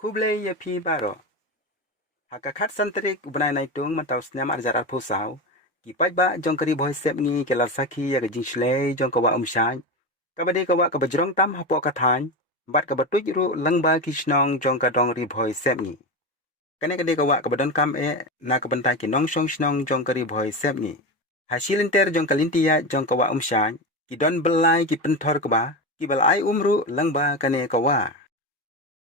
Kublai ya pi baro. Haka khat santrik ubnai nai tung mantau snyam arjarat phusau. Ki pai ba jong kari boy sep ngi kelar sakhi ya gajing shlei jong kawa umshai. Kabade kawa kabajrong tam hapo kathan. Bat kabatuj ru langba ki shnong jong kadong ri boy sep ngi. Kane kade kawa kabadon kam na kabantai ki nong shong shnong jong kari boy sep ngi. Hasilinter jong kalintia jong kawa umshai. Ki don belai ki penthor kaba. Ki balai umru langba kane kawa.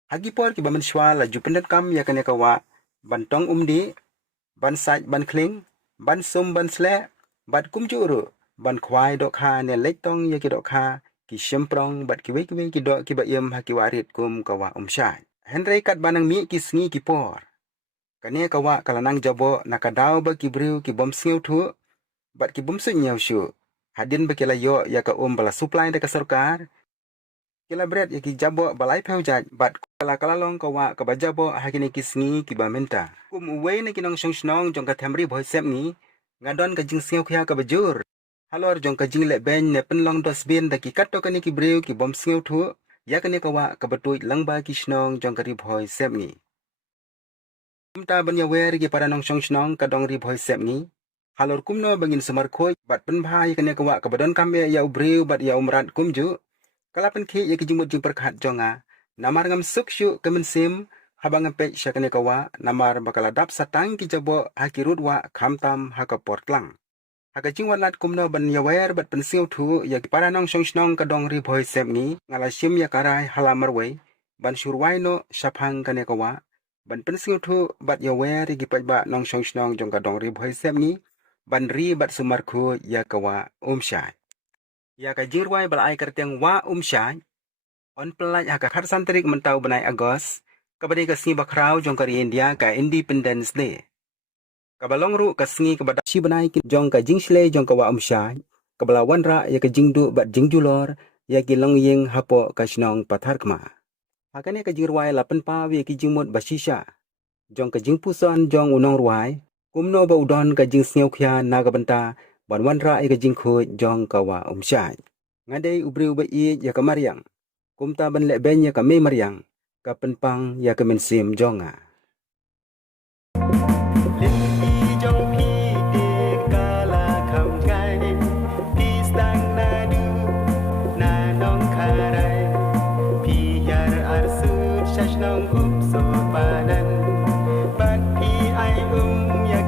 Hagi por ki baman shwa la jupendat kam ya kane kawa. Bantong umdi, ban saj ban kling, ban sum ban sle, bat kumjuru, ban kwai dok ha ne lektong ya ki dok ha, ki shemprong bat ki wei ki dok ki ba yem ha ki warit kum kawa umshai. Henry kat banang mi ki sngi ki por. Kane kawa kalanang jabo nakadaw ba ki briu ki bom sngiu thu, bat ki bom su nyaw shu. Hadin ba kila yo ya ka bala supply de ka sarkar. Kila bread ya ki jabo balai pheu jaj bat kala long kawa ka bajabo hakini ki sngi ki ba menta. Kum uwei na kinong shong shnong jong ka thamri boy sep ni ngadon ka jing sngiu khya ka bajur. Halor jong ka jing le ben ne penlong dosbin da ki katto kani ki breu ki bom sngiu thu ya kani kawa ka batuj langba ki shnong jong ka ri boy sep ni. Kumta ban ya wer ki para nong shong shnong ka dong ri boy sep ni. Halor kumno bangin semar khoi bat pen bhai kani kawa ka badon kam ya ubreu bat ya umrat kumju. Kalapan ki ya ki jimut jing perkhat jonga namar ngam sukshu kemen sim habang pe syakane kawa namar bakala dap satang ki jabo hakirut wa khamtam hakaportlang haka jingwan lat kumno ban yawer bat pensiu thu ya ki paranong songsnong kadong ri boy semni ngala sim ya karai halamar we ban surwai no shaphang kane kawa ban pensiu thu bat yawer ki pajba nong songsnong jong kadong ri boy semni ban ri bat sumar khu ya kawa umshai ya ka jirwai balai kerteng wa umshai on pelaj haka khat santrik mentau benai Agos kabadi ka sngi bakrau jong kari India ka Independence Day kabalong ru ka sngi kabada si benai ki jong ka jingsle jong ka wa umshai kabala wanra ya ka jingdu bat jingjulor ya ki long ying hapo ka shnong pathar kma hakane ka jirwai lapen pa wi ki jingmut basisha jong ka jingpuson jong unong ruai kumno ba udon ka jing sngiu khya na ka banta ban wanra ya ka jingkhu jong ka wa umshai ngadei ubriu ba I ya ka maryang kumta ban le ben ya ka me maryang ka penpang ya ka mensim jonga Nong up so panan bat pi ai ya